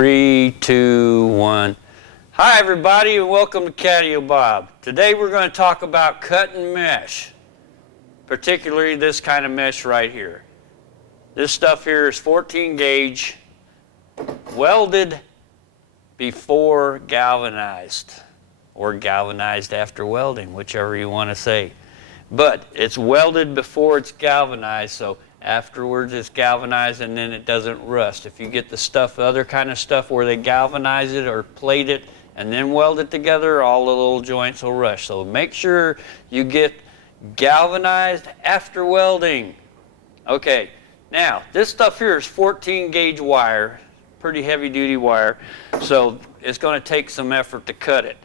3, 2, 1. Hi everybody and welcome to Catio BoB. Today we're going to talk about cutting mesh, particularly this kind of mesh right here. This stuff here is 14 gauge, welded before galvanized, or galvanized after welding, whichever you want to say. But it's welded before it's galvanized, so afterwards it's galvanized and then it doesn't rust. If you get the stuff, other kind of stuff where they galvanize it or plate it and then weld it together, all the little joints will rust. So make sure you get galvanized after welding. Okay, now this stuff here is 14 gauge wire, pretty heavy duty wire, so it's going to take some effort to cut it.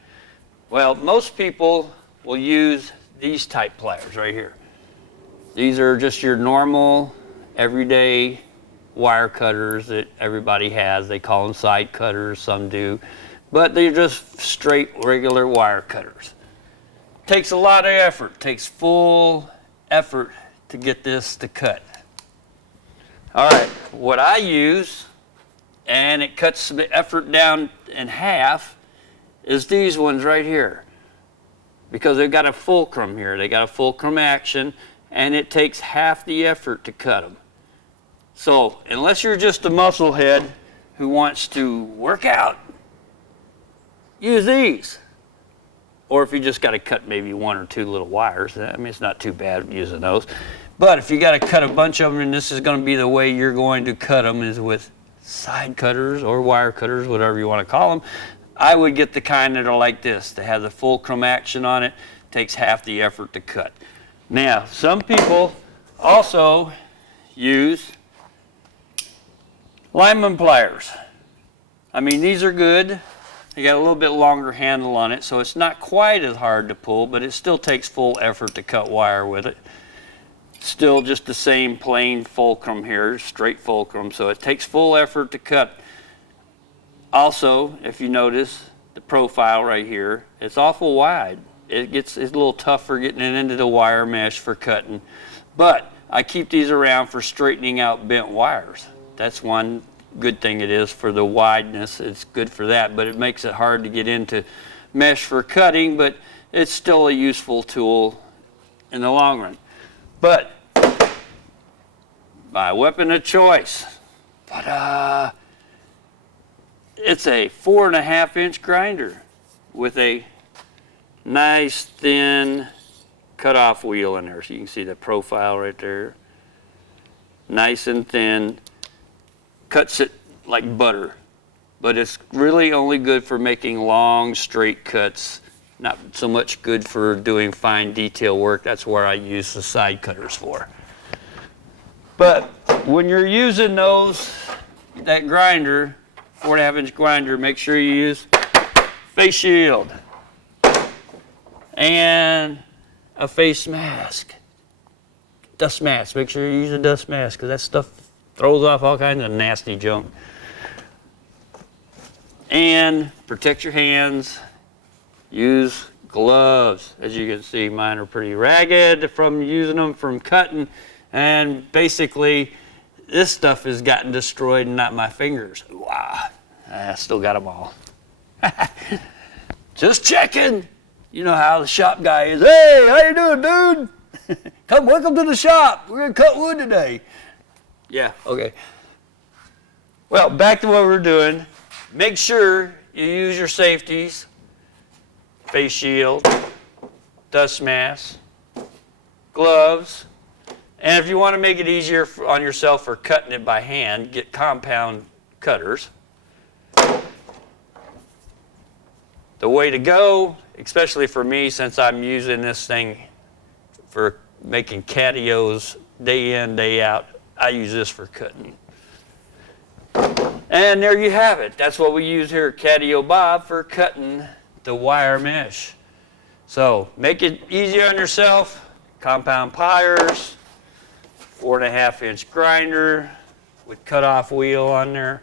Well, most people will use these type pliers right here. These are just your normal, everyday wire cutters that everybody has. They call them side cutters, some do. But they're just straight, regular wire cutters. Takes a lot of effort. Takes full effort to get this to cut. All right, what I use, and it cuts the effort down in half, is these ones right here. Because they've got a fulcrum here. They got a fulcrum action. And it takes half the effort to cut them. So unless you're just a muscle head who wants to work out, use these. Or if you just got to cut maybe one or two little wires, I mean, it's not too bad using those. But if you got to cut a bunch of them, and this is going to be the way you're going to cut them, is with side cutters or wire cutters, whatever you want to call them, I would get the kind that are like this, that have the fulcrum action on it, takes half the effort to cut. Now, some people also use lineman pliers. I mean, these are good. They got a little bit longer handle on it, so it's not quite as hard to pull, but it still takes full effort to cut wire with it. Still just the same plain fulcrum here, straight fulcrum, so it takes full effort to cut. Also, if you notice the profile right here, it's awful wide. It's a little tougher getting it into the wire mesh for cutting. But I keep these around for straightening out bent wires. That's one good thing it is for the wideness. It's good for that, but it makes it hard to get into mesh for cutting, but it's still a useful tool in the long run. But my weapon of choice, it's a 4.5 inch grinder with a nice thin cutoff wheel in there, so you can see the profile right there. Nice and thin, cuts it like butter, but it's really only good for making long straight cuts, not so much good for doing fine detail work. That's where I use the side cutters for. But when you're using that grinder, 4.5 inch grinder, make sure you use face shield and a face mask, dust mask. Make sure you use a dust mask because that stuff throws off all kinds of nasty junk. And protect your hands. Use gloves. As you can see, mine are pretty ragged from using them from cutting, and basically this stuff has gotten destroyed and not my fingers. Wow, I still got them all. Just checking. You know how the shop guy is. Hey, how you doing, dude? Welcome to the shop. We're gonna cut wood today. Yeah, okay. Well, back to what we're doing. Make sure you use your safeties, face shield, dust mask, gloves, and if you want to make it easier on yourself for cutting it by hand, get compound cutters. The way to go, especially for me, since I'm using this thing for making catios day in, day out, I use this for cutting. And there you have it. That's what we use here at Catio BoB for cutting the wire mesh. So make it easier on yourself. Compound pliers, 4.5 inch grinder with cutoff wheel on there,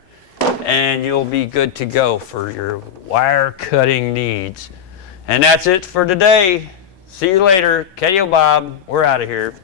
and you'll be good to go for your wire cutting needs. And that's it for today. See you later. Catio BoB, we're out of here.